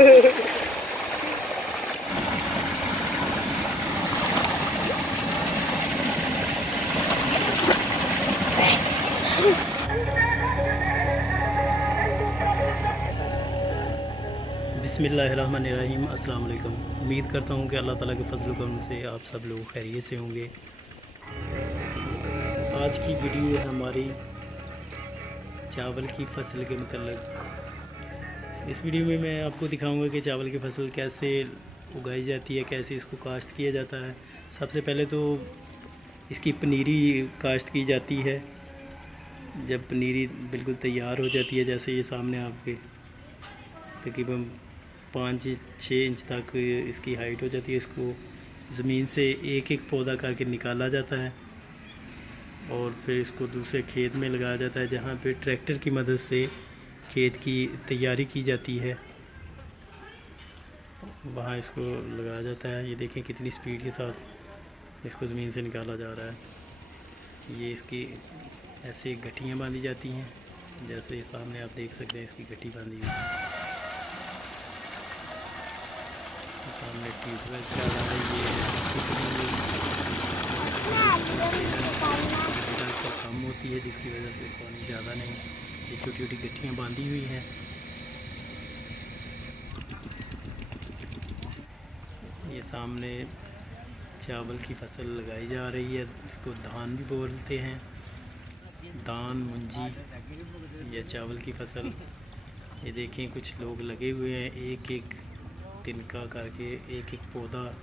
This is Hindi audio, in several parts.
बिस्मिल्लाहिर्रहमानिर्रहीम। अस्सलाम वालेकुम। उम्मीद करता हूँ कि अल्लाह ताला के फजल करम से आप सब लोग खैरियत से होंगे। आज की वीडियो है हमारी चावल की फसल के मतलब। इस वीडियो में मैं आपको दिखाऊंगा कि चावल की फसल कैसे उगाई जाती है, कैसे इसको काश्त किया जाता है। सबसे पहले तो इसकी पनीरी काश्त की जाती है। जब पनीरी बिल्कुल तैयार हो जाती है, जैसे ये सामने आपके तकरीबन 5-6 इंच तक इसकी हाइट हो जाती है, इसको ज़मीन से एक एक पौधा करके निकाला जाता है और फिर इसको दूसरे खेत में लगाया जाता है, जहाँ पे ट्रैक्टर की मदद से खेत की तैयारी की जाती है। वहाँ इसको लगाया जाता है। ये देखें कितनी स्पीड के साथ इसको ज़मीन से निकाला जा रहा है। ये इसकी ऐसे गठियाँ बांधी जाती हैं, जैसे सामने आप देख सकते हैं इसकी गठी बांधी हुई है। सामने ट्यूबवेल चल रहा है। ये कम होती है, जिसकी वजह से पानी ज़्यादा नहीं। ये छोटी छोटी गठियाँ बांधी हुई हैं। ये सामने चावल की फसल लगाई जा रही है। इसको धान भी बोलते हैं, धान मुंजी या चावल की फसल। ये देखें कुछ लोग लगे हुए हैं, एक एक तिनका करके एक एक पौधा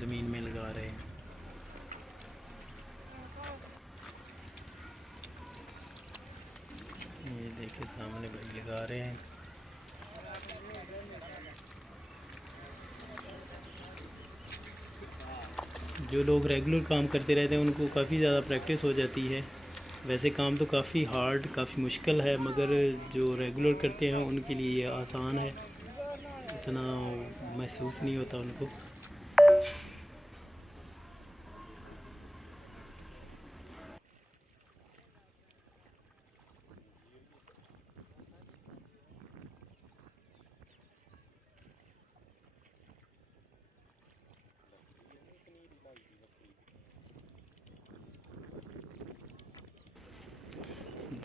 ज़मीन में लगा रहे हैं। ये देखिए सामने भाई लगा रहे हैं। जो लोग रेगुलर काम करते रहते हैं उनको काफ़ी ज़्यादा प्रैक्टिस हो जाती है। वैसे काम तो काफ़ी हार्ड, काफ़ी मुश्किल है, मगर जो रेगुलर करते हैं उनके लिए ये आसान है, इतना महसूस नहीं होता उनको।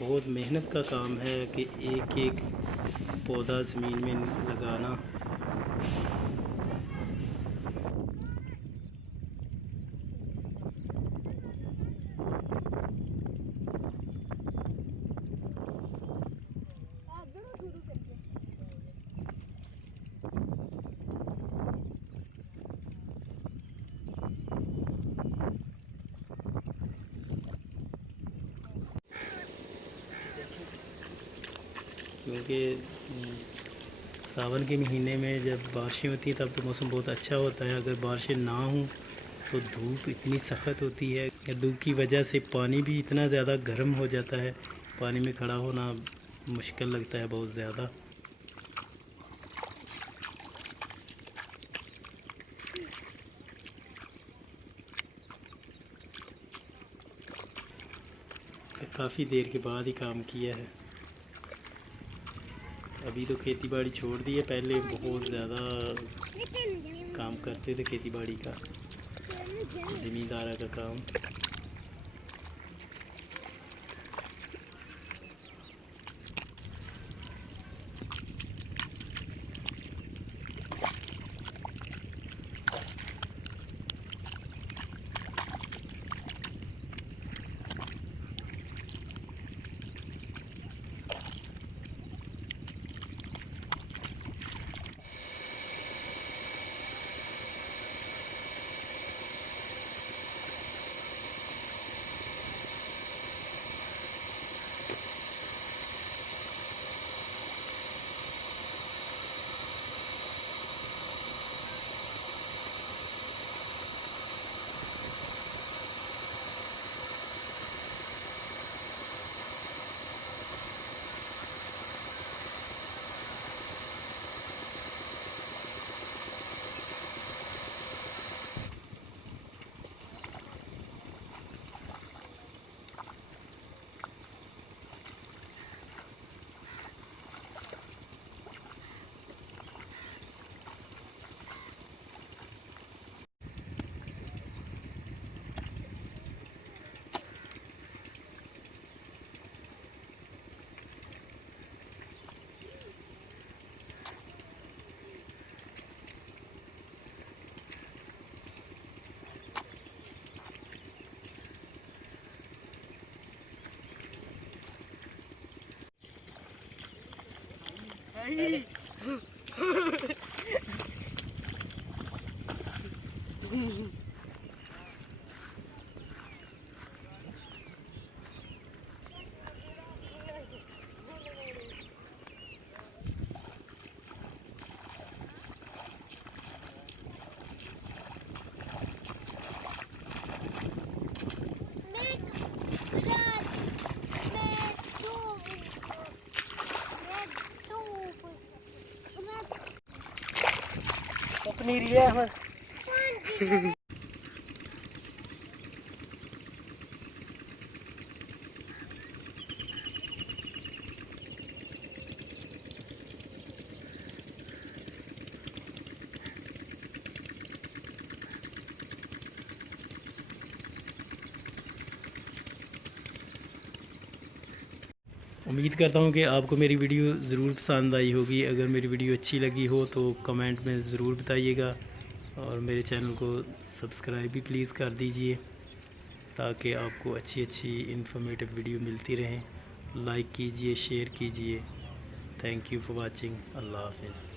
बहुत मेहनत का काम है कि एक एक पौधा ज़मीन में लगाना। क्योंकि सावन के महीने में जब बारिशें होती हैं तब तो मौसम बहुत अच्छा होता है। अगर बारिशें ना हों तो धूप इतनी सख्त होती है कि धूप की वजह से पानी भी इतना ज़्यादा गर्म हो जाता है, पानी में खड़ा होना मुश्किल लगता है बहुत ज़्यादा। काफ़ी देर के बाद ही काम किया है। अभी तो खेती बाड़ी छोड़ दी है, पहले बहुत ज़्यादा काम करते थे खेती बाड़ी का, ज़मींदारा का काम। पनीरी है अहमद। उम्मीद करता हूँ कि आपको मेरी वीडियो ज़रूर पसंद आई होगी। अगर मेरी वीडियो अच्छी लगी हो तो कमेंट में ज़रूर बताइएगा और मेरे चैनल को सब्सक्राइब भी प्लीज़ कर दीजिए ताकि आपको अच्छी अच्छी इन्फॉर्मेटिव वीडियो मिलती रहें। लाइक कीजिए, शेयर कीजिए। Thank you for watching. अल्लाह हाफ़िज़।